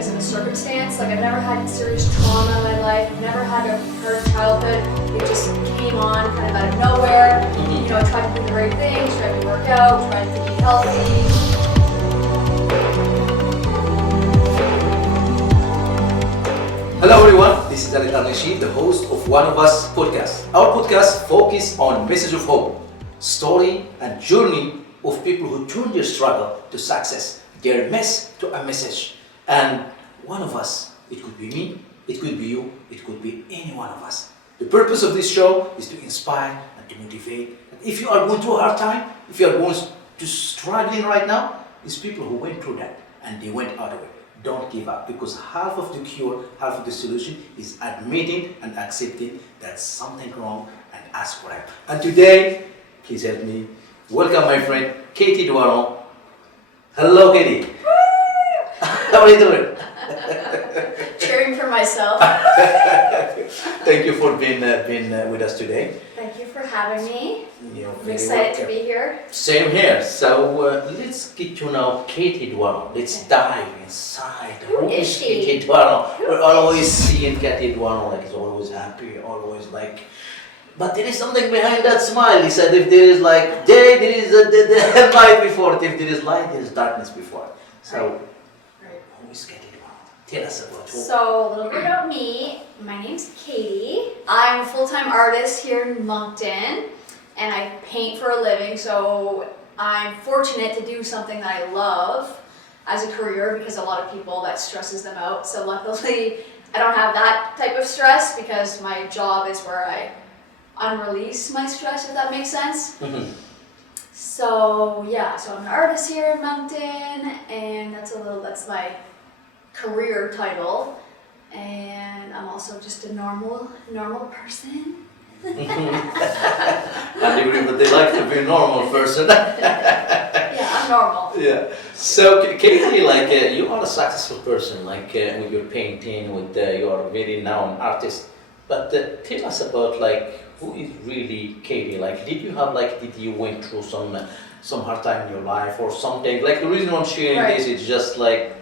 because of a circumstance. Like I've never had serious trauma in my life. I've never had a hard childhood. It just came on kind of out of nowhere. You know, I tried to do the right things, tried to work out, tried to eat healthy. Hello everyone, this is Ali Tarnishi, the host of One of Us podcast. Our podcast focuses on message of hope, story and journey of people who turn their struggle to success, their mess to a message. And one of us, it could be me, it could be you, it could be any one of us. The purpose of this show is to inspire and to motivate. If you are going through a hard time, if you are going to struggling right now, it's people who went through that and they went out of it. Don't give up, because half of the cure, half of the solution is admitting and accepting that something wrong and ask for help. And today, please help me welcome my friend Katie Doiron. Hello, Katie. How are you doing? Cheering for myself. Thank you for being with us today. Thank you for having me. You're I'm very excited to welcome. be here. Same here. So let's get to know Katie Doiron. Let's dive inside. Who is she? Katie Doiron? We're always seeing Katie Doiron like he's always happy, always like. But there is something behind that smile. He said, if there is like day, there is the light before it. If there is light, there is darkness before it. So, Right. who is Katie Doiron? Tell us about her. So, a little bit about me. My name's Katie. I'm a full-time artist here in Moncton, and I paint for a living, so I'm fortunate to do something that I love as a career, because a lot of people that stresses them out. So luckily, I don't have that type of stress, because my job is where I unrelease my stress, if that makes sense. So yeah, so I'm an artist here in Moncton, and that's my career title, and I'm also just a normal person. And everybody like to be a normal person. Yeah, I'm normal. Yeah. So Katie, like you are a successful person, like with your painting, with you are a very known artist. But tell us about like who is really Katie? Like, did you went through some hard time in your life or something? Like the reason I'm sharing Right. this is just like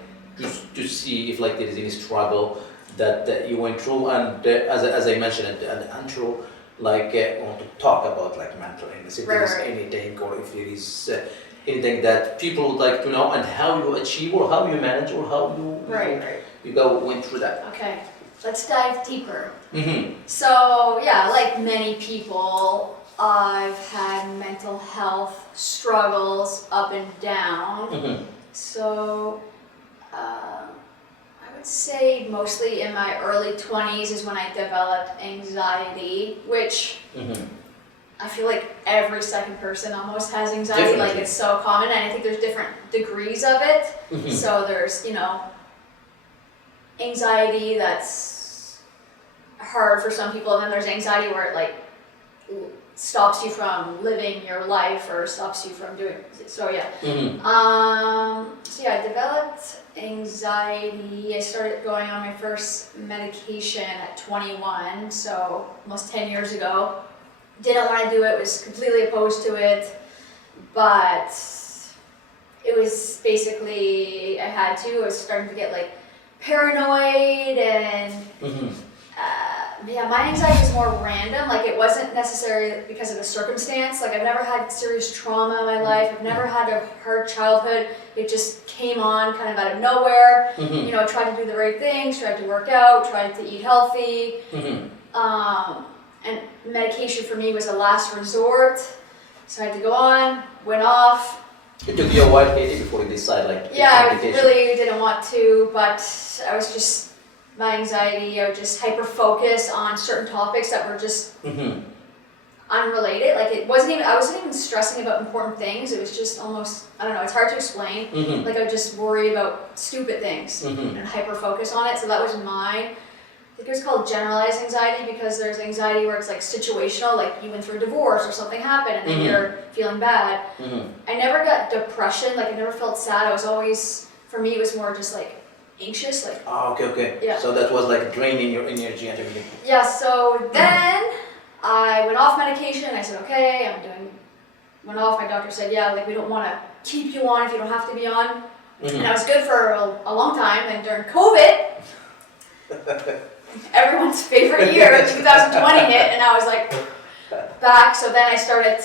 to see if like there is any struggle that you went through. And as I mentioned at the intro, like I want to talk about like mental illness, if there is Right. anything, or if there is anything that people would like to know, and how you achieve, or how you manage, or how you Right. you went through that. Okay, let's dive deeper. Mm-hmm. So yeah, like many people, I've had mental health struggles up and down. Mm-hmm. So I would say mostly in my early 20s is when I developed anxiety, which Mm-hmm. I feel like every second person almost has anxiety. Like Definitely. it's so common, and I think there's different degrees of it. Mm-hmm. So there's, anxiety that's hard for some people, and then there's anxiety where it like stops you from living your life or stops you from doing. So yeah. Mm-hmm. So yeah, I developed anxiety. I started going on my first medication at 21, so almost 10 years ago. Didn't want to do it, was completely opposed to it, but it was basically, I had to. I was starting to get like paranoid, and Mm-hmm. yeah, my anxiety is more random. Like it wasn't necessarily because of a circumstance. Like I've never had serious trauma in my life. I've never had a hard childhood. It just came on kind of out of nowhere. Mm-hmm. You know, I tried to do the right things, tried to work out, tried to eat healthy. Mm-hmm. And medication for me was a last resort. So I had to go on, went off. It took you a while, Katie, before you decide like to Yeah, take I medication. really didn't want to, but I was just, my anxiety, I would just hyper-focus on certain topics that were just Mm-hmm. unrelated. Like I wasn't even stressing about important things. It was just almost, I don't know, it's hard to explain. Mm-hmm. Like I would just worry about stupid things Mm-hmm. and hyper-focus on it. So that was mine. I think it was called generalized anxiety, because there's anxiety where it's like situational, like you went through a divorce or something happened and then Mhm. you're feeling bad. Mm-hmm. I never got depression, like I never felt sad. I was always, for me it was more just like anxious, like Ah, okay. Yeah. So that was like draining your energy and everything. yeah. So then I went off medication. I said, okay, went off. My doctor said, yeah, like we don't want to keep you on if you don't have to be on. And I was good for a long time. And during COVID, everyone's favorite year, 2020 hit, and I was like back. So then I started.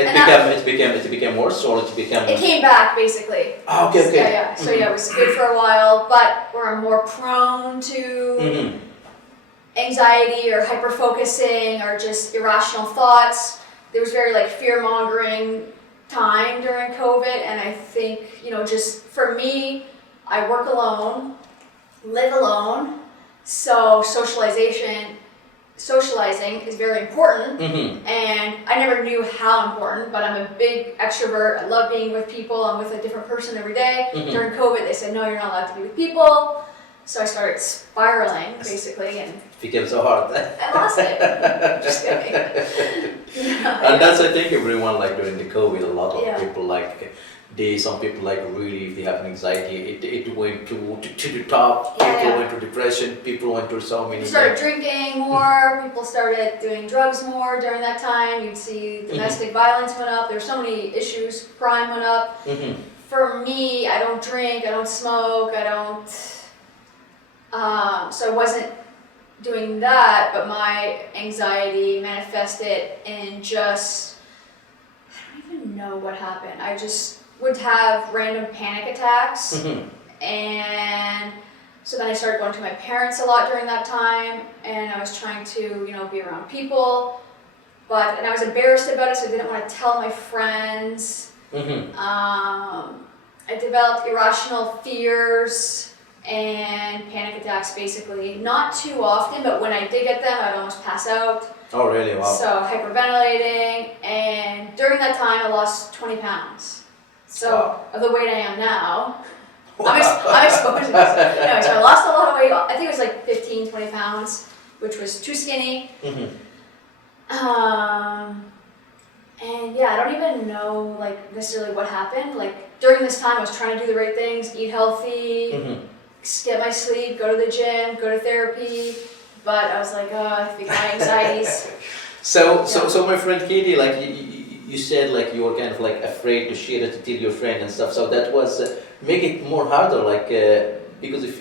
It became worse, or it became. It came back basically. Oh, okay. Yeah. So yeah, it was good for a while, but we're more prone to anxiety or hyper focusing or just irrational thoughts. There was very like fear mongering time during COVID, and I think just for me, I work alone, live alone, so socializing is very important, and I never knew how important, but I'm a big extrovert. I love being with people. I'm with a different person every day. During COVID, they said, no, you're not allowed to be with people. So I started spiraling, basically, and it became so hard. I lost it. Just kidding. And that's, I think, everyone, like during the COVID, a lot of people, like, some people, like, really, if they have anxiety, it went to the top. People went to depression. People went through so many. People started drinking more. People started doing drugs more during that time. You'd see domestic violence went up. There were so many issues. Crime went up. For me, I don't drink. I don't smoke. I don't. So I wasn't doing that, but my anxiety manifested in just, I don't even know what happened. I just would have random panic attacks, and so then I started going to my parents a lot during that time, and I was trying to, be around people, and I was embarrassed about it, so I didn't want to tell my friends. I developed irrational fears and panic attacks, basically. Not too often, but when I did get them, I'd almost pass out. Oh, really? Wow. So hyperventilating, and during that time, I lost 20 pounds. So of the weight I am now, I'm exposing myself. Anyway, so I lost a lot of weight. I think it was like 15, 20 pounds, which was too skinny. And yeah, I don't even know like necessarily what happened. Like during this time, I was trying to do the right things, eat healthy, get my sleep, go to the gym, go to therapy. But I was like, I think my anxieties. So my friend Katie, like you said, like you were kind of like afraid to share it, to tell your friend and stuff. So that was make it more harder, like because if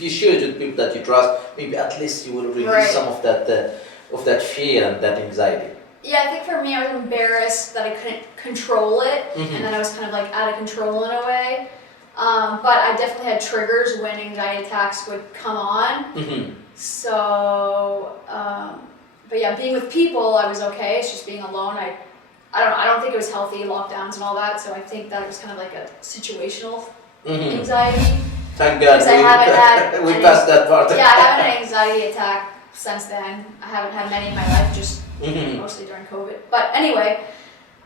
you share it with people that you trust, maybe at least you will release some of that fear and that anxiety. Yeah, I think for me, I was embarrassed that I couldn't control it, and then I was kind of like out of control in a way. But I definitely had triggers when anxiety attacks would come on. So, but yeah, being with people, I was okay. It's just being alone. I don't think it was healthy, lockdowns and all that. So I think that was kind of like a situational anxiety. Thank God we passed that part. Yeah, I haven't had an anxiety attack since then. I haven't had many in my life, just mostly during COVID. But anyway,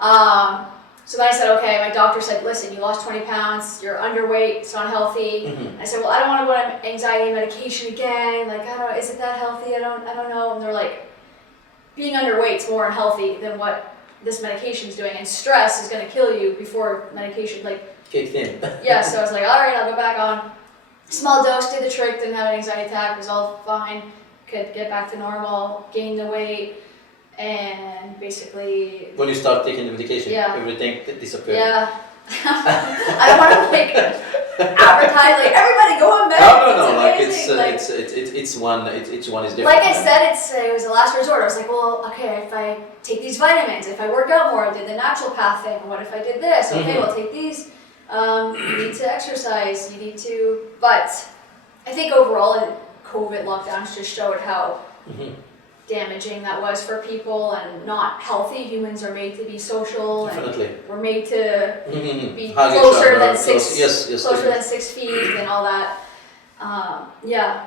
so then I said, okay, my doctor said, listen, you lost 20 pounds, you're underweight, it's not healthy. I said, well, I don't want to go on anxiety medication again. Like, is it that healthy? I don't know. And they're like, being underweight's more unhealthy than what this medication's doing, and stress is going to kill you before medication, like, kicked in. Yeah, so I was like, all right, I'll go back on. Small dose, did the trick, didn't have an anxiety attack, was all fine, could get back to normal, gain the weight, and basically... When you start taking the medication, everything disappeared. Yeah. I don't want to like advertise like everybody go on meds. No. Like it's one is different. Like I said, it was a last resort. I was like, well, okay, if I take these vitamins, if I work out more, did the natural path thing. What if I did this? Okay, well, take these. You need to exercise. You need to. But I think overall, COVID lockdowns just showed how damaging that was for people and not healthy. Humans are made to be social. Definitely. And we're made to be closer than than 6 feet and all that. Yeah.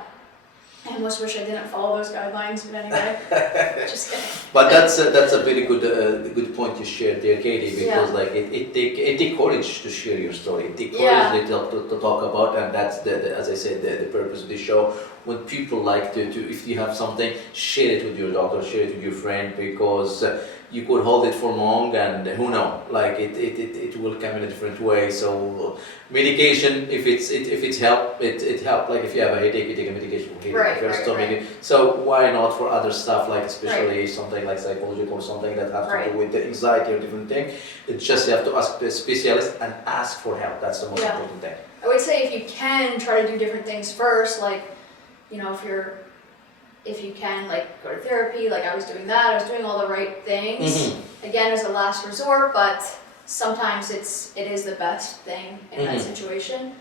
I almost wish I didn't follow those guidelines, but anyway, just kidding. But that's a very good point you shared there, Katie, because like it take courage to share your story. It take courage to talk about, and that's as I said, the purpose of the show. When people like to if you have something, share it with your doctor, share it with your friend, because you could hold it for long, and who knows, like it will come in a different way. So medication, if it's help, it help. Like if you have a headache, you take a medication for headache. Right, If you have right, stomach, right. so why not for other stuff, like especially something like psychological or something that has to Right. do with the anxiety or different thing. It's just you have to ask the specialist and ask for help. That's the most Yeah. important thing. I would say if you can try to do different things first, like, if you can, like, go to therapy, like I was doing that, I was doing all the right things. Again, as a last resort, but sometimes it is the best thing in that situation.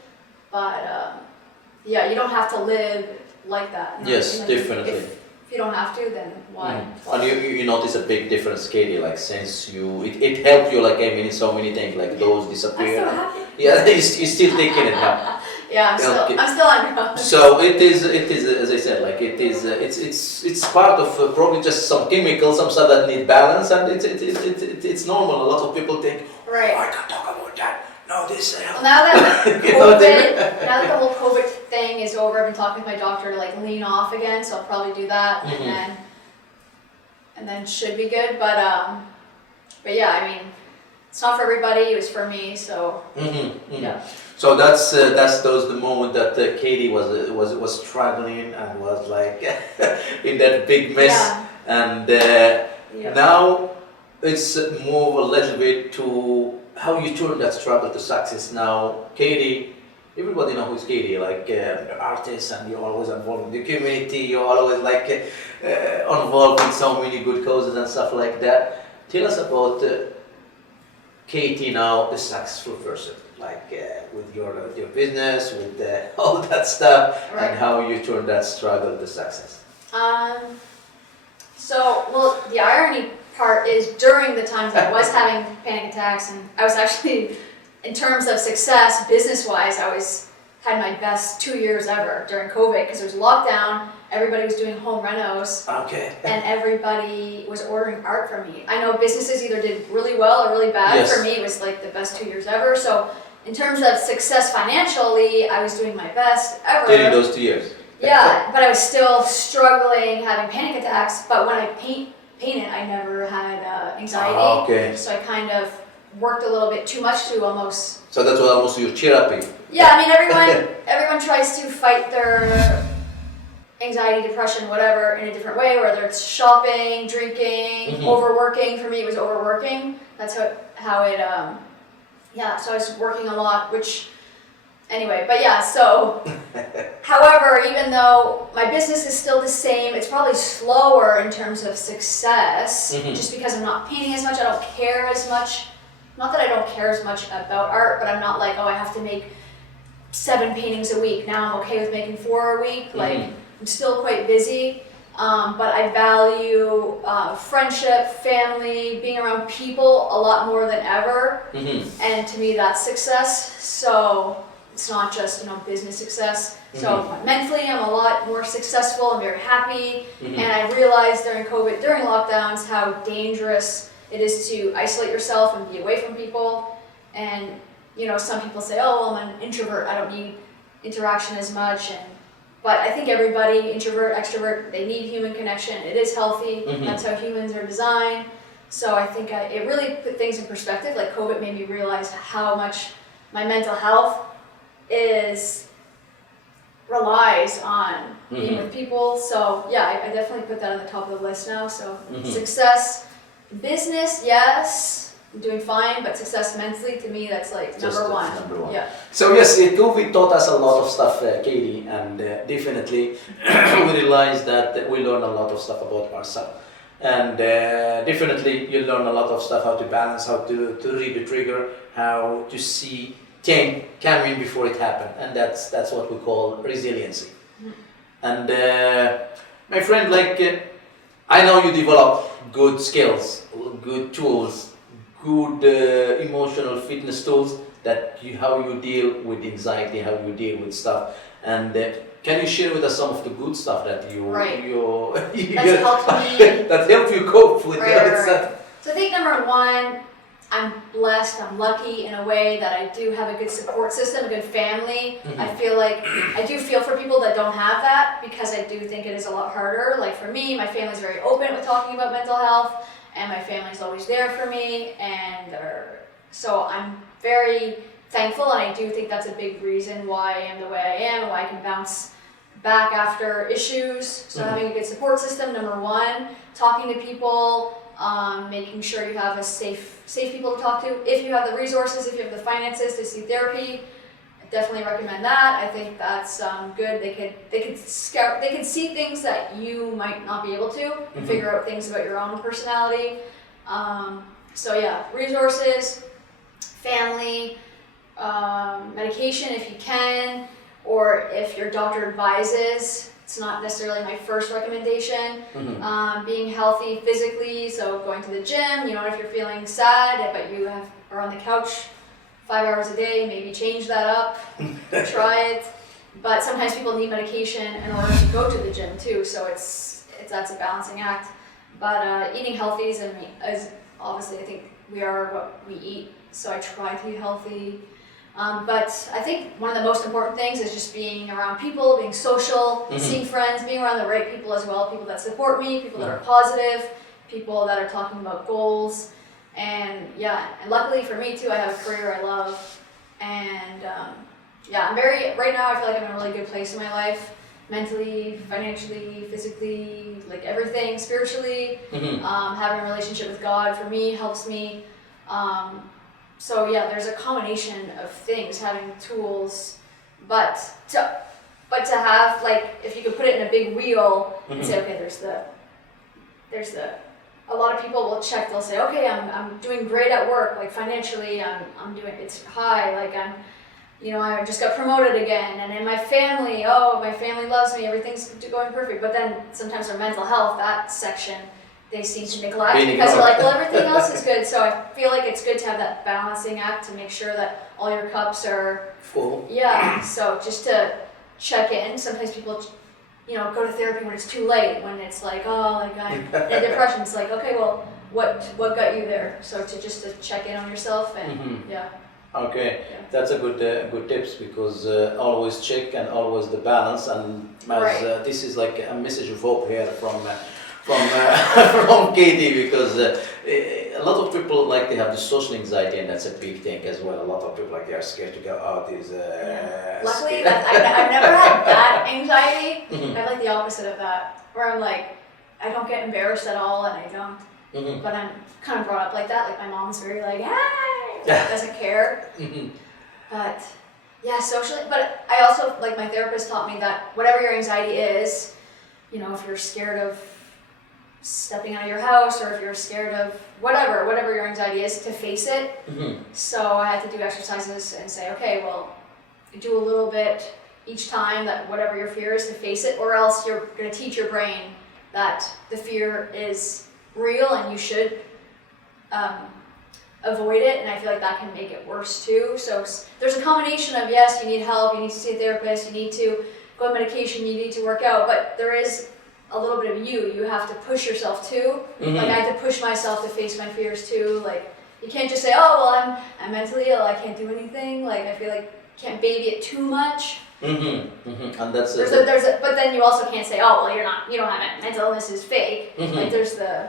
But yeah, you don't have to live like that. You know Yes, what I mean? Like, definitely. If you don't have to, then why? And you notice a big difference, Katie, like since it helped you, like I mean in so many things, like those I'm disappear. so happy. Yeah, you still taking it now. Yeah, Okay. I'm still on drugs. So it is as I said, like it's part of probably just some chemicals, some stuff that need balance, and it's normal. A lot of people think, Right. oh, I can't talk about that. No, this. Well, now that You know what I mean? now that the whole COVID thing is over, I've been talking to my doctor to like lean off again, so I'll probably do that, and then should be good. But yeah, I mean, it's not for everybody. It was for me, so yeah. So that's the moment that Katie was struggling and was like in that big mess, Yeah. and Yeah. now it's move a little bit to how you turn that struggle to success. Now, Katie, everybody know who's Katie, like artist, and you're always involved in the community. You're always like involved in so many good causes and stuff like that. Tell us about Katie now, the successful person, like with your business, with all that stuff, Right. and how you turn that struggle to success. Well, the irony part is during the times I was having panic attacks, and I was actually, in terms of success, business-wise, had my best 2 years ever during COVID, because there was lockdown, everybody was doing home renos, Okay. and everybody was ordering art from me. I know businesses either did really well or really bad. Yes. For me, it was like the best 2 years ever. So in terms of success financially, I was doing my best ever. During those 2 years. Yeah, but I was still struggling, having panic attacks. But when I painted, I never had anxiety. Okay. So I kind of worked a little bit too much to almost. So that was almost your therapy. Yeah, I mean everyone tries to fight their anxiety, depression, whatever, in a different way. Whether it's shopping, drinking, overworking. For me, it was overworking. That's how it. Yeah, so I was working a lot, which. Anyway, but yeah, so, however, even though my business is still the same, it's probably slower in terms of success, just because I'm not painting as much, I don't care as much. Not that I don't care as much about art, but I'm not like, oh, I have to make 7 paintings a week. Now I'm okay with making 4 a week. Like, I'm still quite busy, but I value friendship, family, being around people a lot more than ever. And to me, that's success. So it's not just, business success. So mentally, I'm a lot more successful. I'm very happy. And I realized during COVID, during lockdowns, how dangerous it is to isolate yourself and be away from people. And, some people say, oh, well, I'm an introvert. I don't need interaction as much. But I think everybody, introvert, extrovert, they need human connection. It is healthy. That's how humans are designed. So I think it really put things in perspective. Like COVID made me realize how much my mental health relies on being with people. So yeah, I definitely put that on the top of the list now. So success, business, yes, I'm doing fine, but success mentally, to me, that's like number one. Yeah. So yes, COVID taught us a lot of stuff, Katie, and definitely we realized that we learned a lot of stuff about ourselves. And definitely you learn a lot of stuff, how to balance, how to read the trigger, how to see thing coming before it happened, and that's what we call resiliency. And my friend, like I know you develop good skills, good tools, good emotional fitness tools how you deal with anxiety, how you deal with stuff, and can you share with us some of the good stuff that that's helped me that helped you cope with right. stuff? So I think number one, I'm blessed, I'm lucky in a way that I do have a good support system, a good family. I feel like I do feel for people that don't have that, because I do think it is a lot harder. Like for me, my family's very open with talking about mental health, and my family's always there for me, and so I'm very thankful, and I do think that's a big reason why I am the way I am, and why I can bounce back after issues. So having a good support system, number one, talking to people, making sure you have a safe people to talk to. If you have the resources, if you have the finances to see therapy, I definitely recommend that. I think that's good. They could see things that you might not be able to, and figure out things about your own personality. So yeah, resources, family, medication if you can, or if your doctor advises. It's not necessarily my first recommendation. Being healthy physically, so going to the gym, if you're feeling sad but you are on the couch 5 hours a day, maybe change that up, try it. But sometimes people need medication in order to go to the gym too, so that's a balancing act. But eating healthy is obviously, I think we are what we eat, so I try to eat healthy. But I think one of the most important things is just being around people, being social, seeing friends, being around the right people as well, people that support me, people that are positive, people that are talking about goals. And and luckily for me too, I have a career I love. And right now I feel like I'm in a really good place in my life, mentally, financially, physically, like everything, spiritually. Having a relationship with God for me helps me. So there's a combination of things, having tools, but to have, like, if you could put it in a big wheel and say, okay, a lot of people will check, they'll say, okay, I'm doing great at work, like financially, I'm doing, it's high, like I just got promoted again, and in my family, my family loves me, everything's going perfect, but then sometimes our mental health, that section, they seem to neglect because they're like, well, everything else is good. So I feel like it's good to have that balancing act to make sure that all your cups are full. Yeah. So just to check in. Sometimes people, go to therapy when it's too late. When it's like, I'm in a depression. It's like, okay, well, what got you there? So to check in on yourself and Okay, that's a good tips, because always check and always the balance, and as this is like a message of hope here from from Katie, because a lot of people they have the social anxiety, and that's a big thing as well. A lot of people they are scared to go out. Luckily, I've never had that anxiety. I have the opposite of that, where I'm like, I don't get embarrassed at all, and I don't. But I'm kind of brought up like that. Like my mom's very hey, doesn't care. But socially. But I also my therapist taught me that whatever your anxiety is, if you're scared of stepping out of your house, or if you're scared of whatever your anxiety is, to face it. So I had to do exercises and say, okay, well, do a little bit each time, that whatever your fear is, to face it, or else you're going to teach your brain that the fear is real and you should avoid it, and I feel like that can make it worse too. So there's a combination of, yes, you need help, you need to see a therapist, you need to go on medication, you need to work out, but there is a little bit of you have to push yourself too. I have to push myself to face my fears too. You can't just say, oh, well, I'm mentally ill, I can't do anything. I feel like you can't baby it too much. And that's but then you also can't say, oh, well, you don't have mental illness is fake. There's the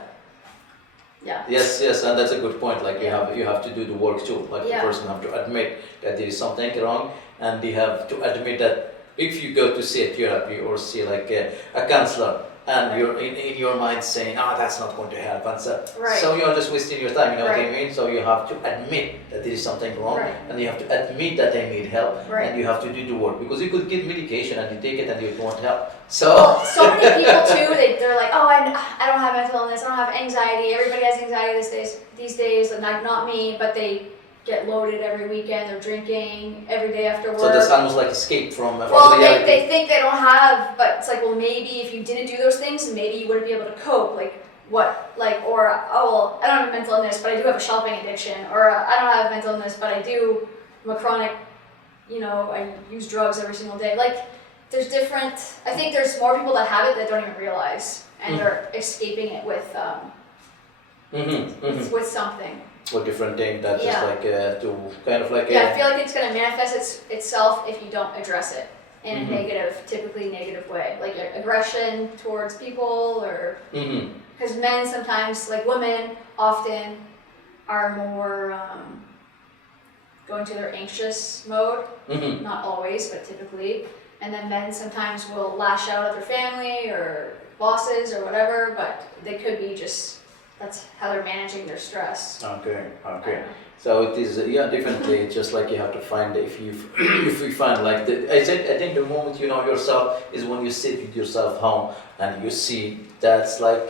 Yes, and that's a good point. You have to do the work too. The person have to admit that there is something wrong, and they have to admit that if you go to see a therapy or see a counselor, and you're in your mind saying, that's not going to help, and so you're just wasting your time, what I mean? So you have to admit that there is something wrong, and you have to admit that they need help, and you have to do the work, because you could get medication and you take it and it won't help. So many people too, they're like, oh, I don't have mental illness, I don't have anxiety, everybody has anxiety these days, and not me, but they get loaded every weekend, they're drinking every day after work. So that's almost like escape from reality. They think they don't have, but it's like, well, maybe if you didn't do those things, maybe you wouldn't be able to cope. Or, oh, well, I don't have mental illness, but I do have a shopping addiction. Or I don't have mental illness, but I'm a chronic, I use drugs every single day. There's different, I think there's more people that have it that don't even realize, and they're escaping it with something. or different things that just Yeah. like to kind of like Yeah, I feel like it's going to manifest itself if you don't address it in a Mhm. negative, typically negative way, like aggression towards people, or Mm-hmm. because men sometimes, like women, often are more going to their anxious mode. Mm-hmm. Not always, but typically. And then men sometimes will lash out at their family or bosses or whatever, but they could be just, that's how they're managing their stress. Okay, okay. So it is, yeah, definitely. It's just like you have to find if you if you find like I think the moment you know yourself is when you sit with yourself home and you see that's like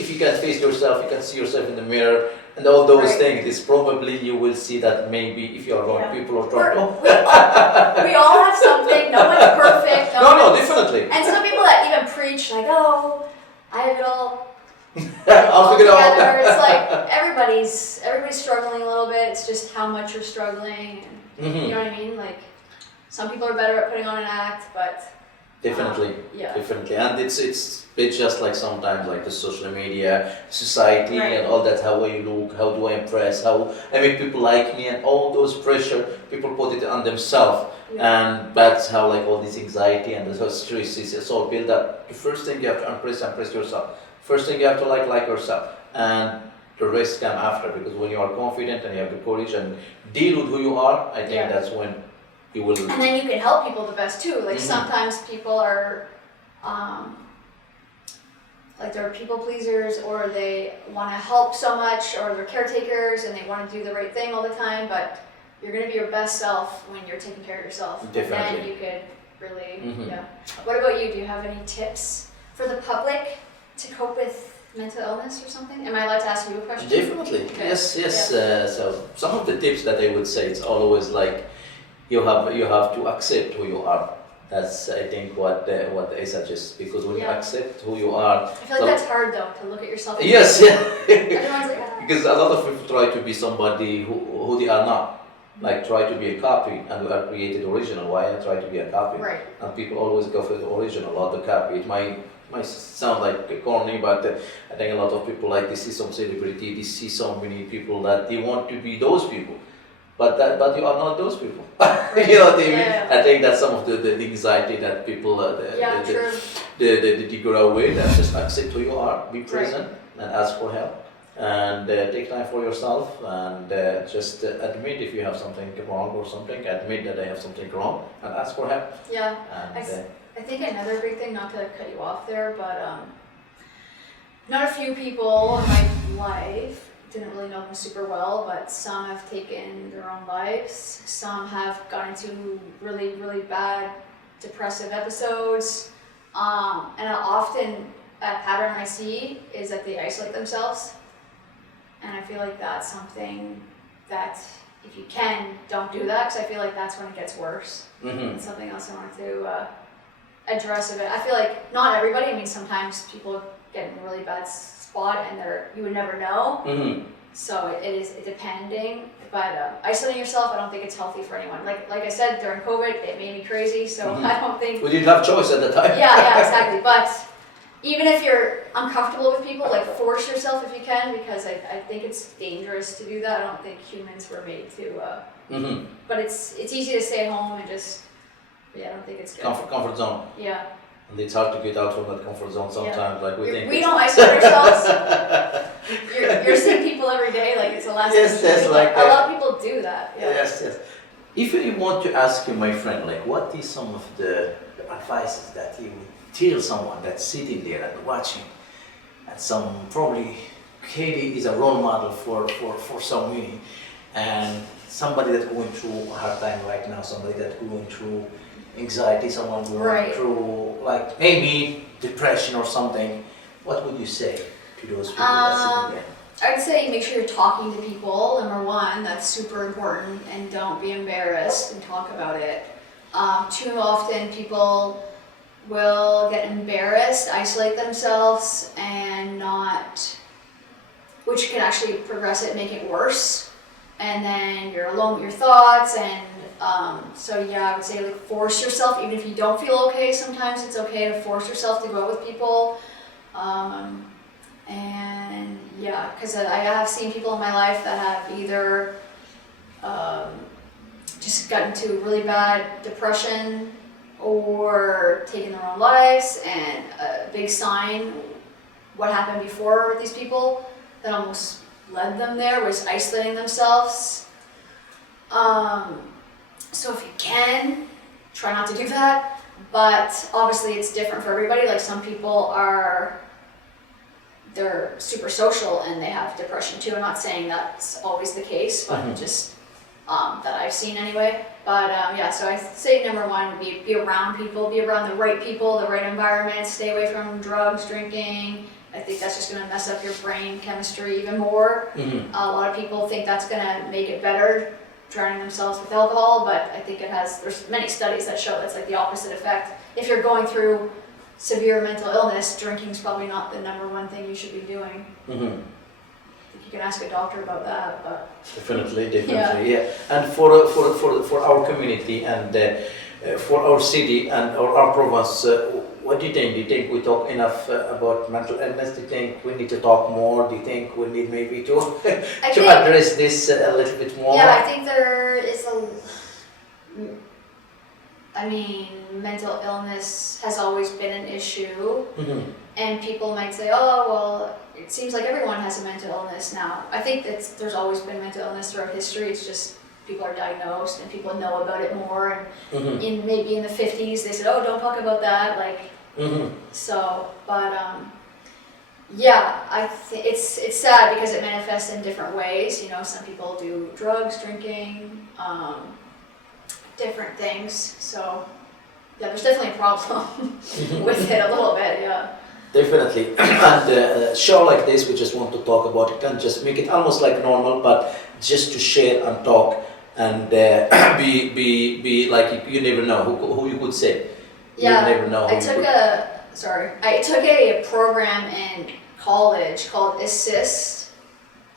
if you can face yourself, you can see yourself in the mirror and all those Right. things. It's probably you will see that maybe if you are wrong, Yeah. people are trying to. We all have something, no one's perfect. No, one's- definitely. And some people that even preach like, oh, I have it all I'll figure it out. together. It's like everybody's struggling a little bit. It's just how much you're struggling. And, Mhm. you know what I mean? Like some people are better at putting on an act, but Definitely. yeah. Definitely, and it's just like sometimes like the social media, society, Right. and all that. How I look, how do I impress, how I make people like me, and all those pressure people put it on themselves, and that's how like all this anxiety and the stress is all built up. The first thing you have to impress yourself. First thing you have to like yourself, and the rest come after. Because when you are confident and you have the courage and deal with who you are, I think Yeah. that's when you will. And then you can help people the best too. Like Mhm. sometimes people are, like they're people pleasers, or they want to help so much, or they're caretakers and they want to do the right thing all the time. But you're going to be your best self when you're taking care of yourself. Definitely. And then you could really, Mhm. yeah. What about you? Do you have any tips for the public to cope with mental illness or something? Am I allowed to ask you a question? Definitely, Okay. yes. So some of the tips that I would say it's always like you have to accept who you are. That's I think what I suggest because when you Yeah. accept who you are. I feel like that's hard though, to look at yourself. and- Yes, yeah. Everyone's like, ah. Because a lot of people try to be somebody who they are not. Like try to be a copy, and we are created original. Why I try to be a copy? Right. And people always go for the original, not the copy. It might sound like corny, but I think a lot of people like they see some celebrity, they see so many people that they want to be those people, but you are not those people. You know what I mean? Yeah. I think that's some of the anxiety that people Yeah, true. the grow with, and just accept who you are, be present, and ask for help, and take time for yourself, and just admit if you have something wrong or something. Admit that I have something wrong, and ask for help. Yeah. And I think another big thing, not to cut you off there, but not a few people in my life, didn't really know them super well, but some have taken their own lives. Some have gone into really, really bad depressive episodes. And often a pattern I see is that they isolate themselves. And I feel like that's something that if you can, don't do that, because I feel like that's when it gets worse. Mhm. It's something else I wanted to address a bit. I feel like not everybody, I mean sometimes people get in a really bad spot and you would never know. Mhm. So it is depending, but isolating yourself, I don't think it's healthy for anyone. Like I said, during COVID, it made me crazy, so Mhm. I don't think, We didn't have choice at the time. yeah, exactly. But even if you're uncomfortable with people, like force yourself if you can, because I think it's dangerous to do that. I don't think humans were made to, Mhm. but it's easy to stay home and just, yeah, I don't think it's good. Comfort zone. Yeah. And it's hard to get out from that comfort zone sometimes. Like we think. We don't isolate ourselves. You're seeing people every day, like it's the last Yes, thing you yes, do. like A lot of people do that. Yeah. Yes, yes. If I want to ask you, my friend, like what is some of the advices that you would tell someone that's sitting there and watching, and some probably Katie is a role model for so many, and somebody that's going through a hard time right now, somebody that's going through anxiety, someone going Right. through like maybe depression or something, what would you say to those people that's sitting there? I'd say make sure you're talking to people. Number one, that's super important, and don't be embarrassed and talk about it. Too often people will get embarrassed, isolate themselves, and not, which can actually progress it and make it worse. And then you're alone with your thoughts, and so yeah, I would say like force yourself, even if you don't feel okay. Sometimes it's okay to force yourself to go out with people. And yeah, because I have seen people in my life that have either just gotten into really bad depression or taken their own lives, and a big sign what happened before these people that almost led them there was isolating themselves. So if you can, try not to do that, but obviously it's different for everybody. Like some people they're super social and they have depression too. I'm not saying that's always the case, but just that I've seen anyway. But yeah, so I say number one would be around people, be around the right people, the right environment, stay away from drugs, drinking. I think that's just gonna mess up your brain chemistry even more. A lot of people think that's gonna make it better, drowning themselves with alcohol, but I think there's many studies that show that's like the opposite effect. If you're going through severe mental illness, drinking is probably not the number one thing you should be doing. You can ask a doctor about that, but Definitely, yeah. And for our community and for our city and our province, what do you think? Do you think we talk enough about mental illness? Do you think we need to talk more? Do you think we need maybe to address this a little bit more? Yeah, I think there is mental illness has always been an issue, and people might say, oh, well, it seems like everyone has a mental illness now. I think there's always been mental illness throughout history. It's just people are diagnosed and people know about it more. And maybe in the 50s they said, oh, don't talk about that. So, but yeah, it's sad because it manifests in different ways. You know, some people do drugs, drinking, different things. So yeah, there's definitely a problem with it a little bit. Yeah. Definitely, and a show like this, we just want to talk about it and just make it almost like normal, but just to share and talk and be like you never know who you could say. Yeah, you never know. I took a program in college called Assist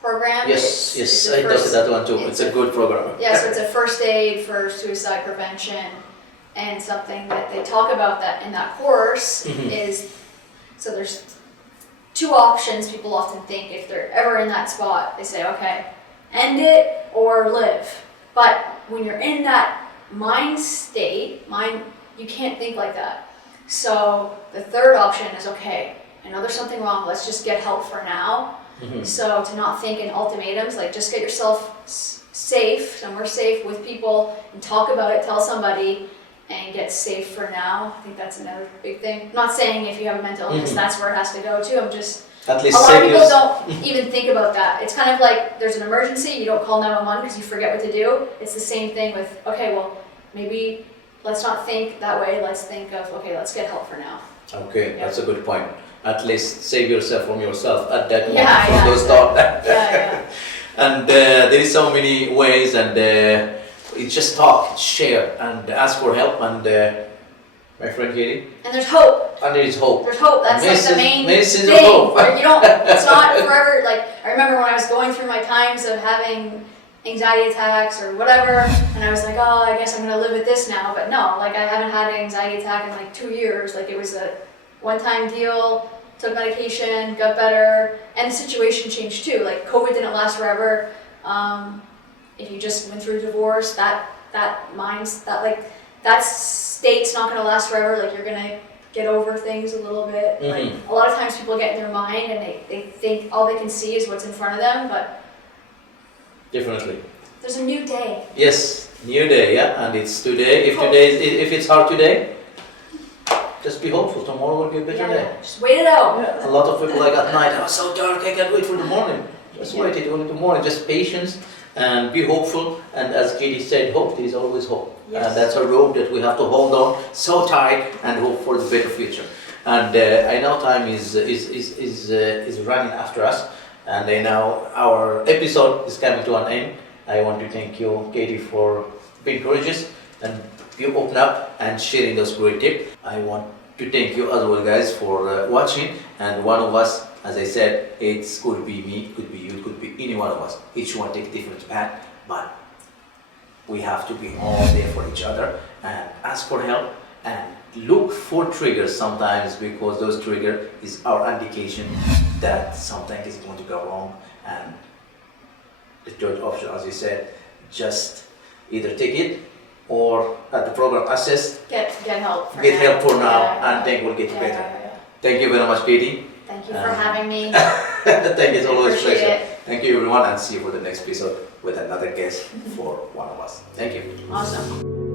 program. Yes, I did that one too. It's a good program. Yeah, so it's a first aid for suicide prevention, and something that they talk about that in that course is. So there's two options people often think if they're ever in that spot. They say, okay, end it or live. But when you're in that mind state, you can't think like that. So the third option is, okay, I know there's something wrong, let's just get help for now. So to not think in ultimatums, like just get yourself somewhere safe with people and talk about it, tell somebody, and get safe for now. I think that's another big thing. I'm not saying if you have a mental illness, that's where it has to go to. I'm just, at least a lot of people don't even think about that. It's kind of like there's an emergency, you don't call 911 because you forget what to do. It's the same thing with, okay, well, maybe let's not think that way. Let's think of, okay, let's get help for now. Okay, yeah. That's a good point. At least save yourself from yourself at that moment. Yeah, those thoughts. Yeah. And there is so many ways, and it's just talk, share, and ask for help. And my friend Katie. And there's hope. And there is hope. There's hope. That's like the main thing. Of hope. You don't. It's not forever. Like I remember when I was going through my times of having anxiety attacks or whatever, and I was like, oh, I guess I'm gonna live with this now. But no, like I haven't had an anxiety attack in like 2 years. Like it was a one-time deal. Took medication, got better, and the situation changed too. Like COVID didn't last forever. If you just went through a divorce, that state's not gonna last forever. Like you're gonna get over things a little bit. Like a lot of times people get in their mind and they think all they can see is what's in front of them, but definitely. There's a new day. Yes, new day, yeah, and it's today. If it's hard today, just be hopeful. Tomorrow will be a better day. Just wait it out. Yeah. A lot of people like at night, oh, so dark, I can't wait for the morning. Just wait it only the morning. Just patience and be hopeful. And as Katie said, hope. There is always hope. Yes. And that's a rope that we have to hold on so tight and hope for the better future. And I know time is running after us. And I know our episode is coming to an end. I want to thank you, Katie, for being courageous and you open up and sharing those great tips. I want to thank you as well, guys, for watching. And one of us, as I said, it could be me, could be you, could be any one of us. Each one take a different path, but we have to be all there for each other and ask for help and look for triggers sometimes, because those triggers is our indication that something is going to go wrong, and the third option, as you said, just either take it or at the program assist, Get help for get now. help for now, Yeah, and then we'll get yeah, better. yeah, yeah. Thank you very much, Katie. Thank you for having me. Thank you, it's always a Appreciate pleasure. it. Thank you, everyone, and see you for the next episode with another guest for one of us. Thank you. Awesome.